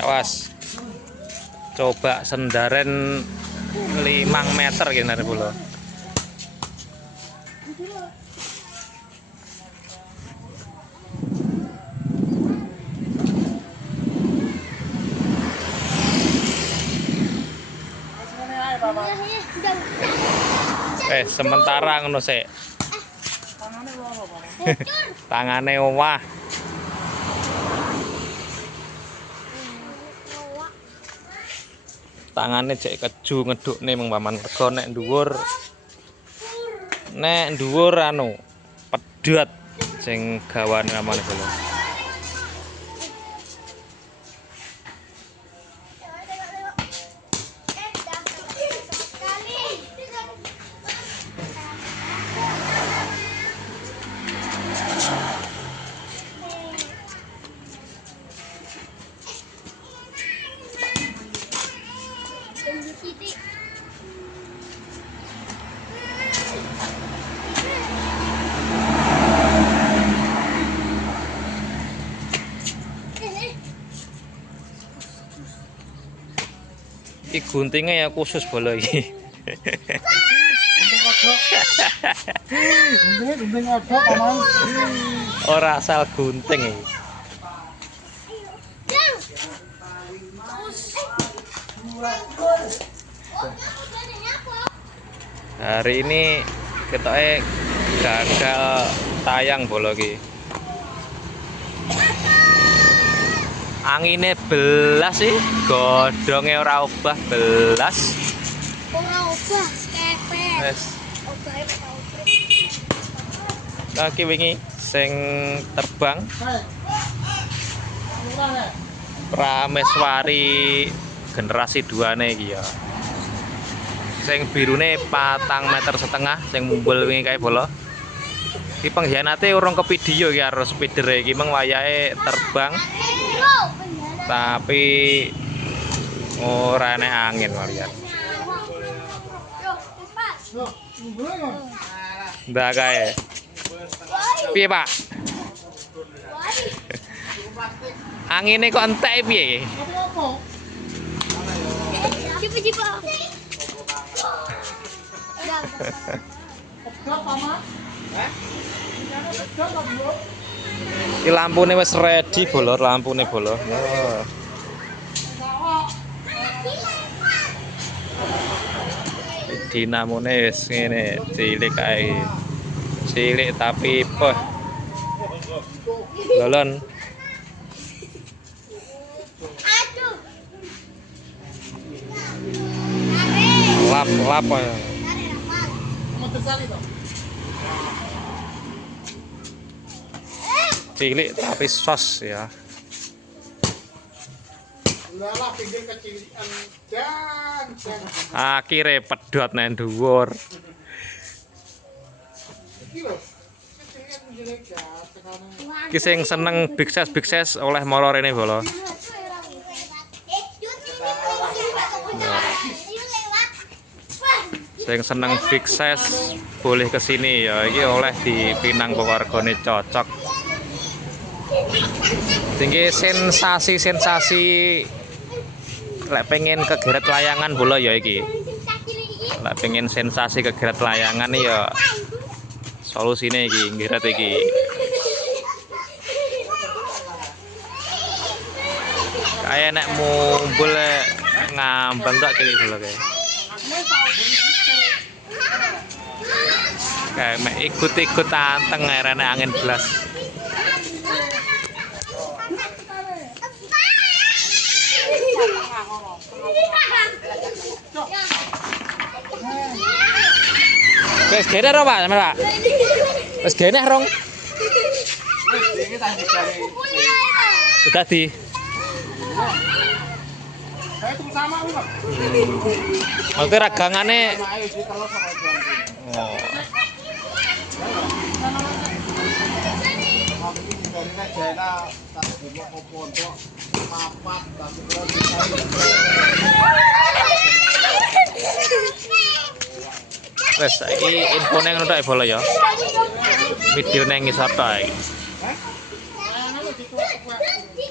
Awas. Coba sendaren 5 meter gini Pulo. Sementara ngono sik. Tangane omah. Tangane jek keju ngedukne mung paman rego nek dhuwur anu pedhot sing gawane namane lho. Iki guntingnya ya khusus bola iki. Gunting ada paman. Ora asal gunting iki. Hari ini ketoke gagal tayang bola iki. Angine belas sih, godhonge ora obah belas. Ora obah, kepet. Wes. Obahe ora obah. Kaki wingi sing terbang. Prameswari generasi 2-ne iki ya. Sing birune 4,5 meter, sing mumbul wingi kae bola. Iki pengkhianate urung ke video iki karo speedere iki meng wayahe terbang. Tapi ora enek angin malian. Ndak kae. Piye, Pak? Angine kok entek piye? Cipu-cipu. Iki lampune wis ready bolor, lampune bolor. Oh. Dinamone wis ngene, cilik kae. Cilik tapi poh. Lolon. Lap ya. Cilik tapi sos ya. Akhirnya pedhot nang dhuwur. Iki sing seneng big size oleh mara rene bola. Sing seneng big size boleh kesini ya, iki oleh dipinang keluargane cocok. Tinggi sensasi lek pengen kegeret layangan bola ya iki. Lek pengen sensasi kegeret layangan ya solusine iki nggeret iki. Kayak nek mumbul ngambang tak cilik bola kae. Kayak mek ikut-ikut anteng arene angin belas. Wes gene ro Pak, sampe Pak. Wes gene rong. Sudah di. Oke ragangane. Oh. Wes saiki infone ngono tok bola ya. Video nang ngisor tok iki. Jadi